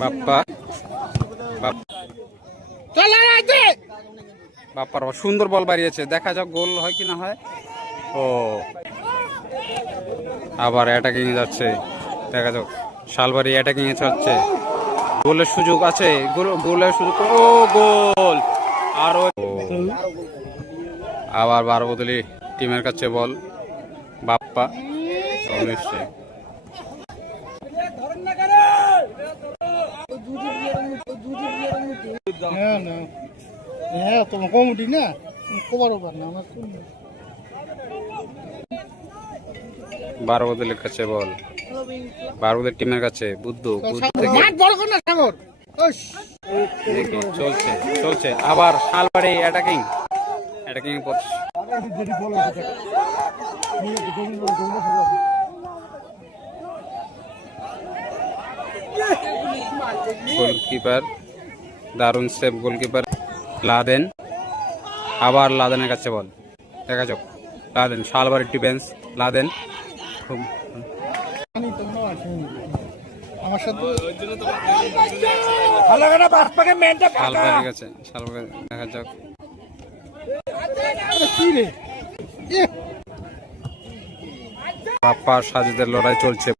বাপ্পা বাপ্পার সুন্দর বল বাড়িয়েছে, দেখা যাক গোল হয় কি না হয়। ও আবার অ্যাটাকিং যাচ্ছে, দেখা যাক। শালবাড়ি অ্যাটাকিং এ চলছে, গোলের সুযোগ আছে, গোলের সুযোগ। ও গোল! আরো আবার বারবদলি টিমের কাছে বল। বাপ্পা নিশ্চয় বারবদলের কাছে বল, বারবদের টিমের কাছে বুদ্ধু দেখি চলছে চলছে। আবার শালবাড়ি অ্যাটাকিং গোলকিপার দারুণ সেভ, গোলকিপার লাদেন। আবার লাদেনের কাছে বল, দেখা যাক। লাদেন, শালবাড়ির ডিফেন্স, লাদেন আমার সাথে শালবাড়ির কাছে, শালবাড়ি দেখা যাক। বাপ্পা সাজিদের লড়াই চলছে।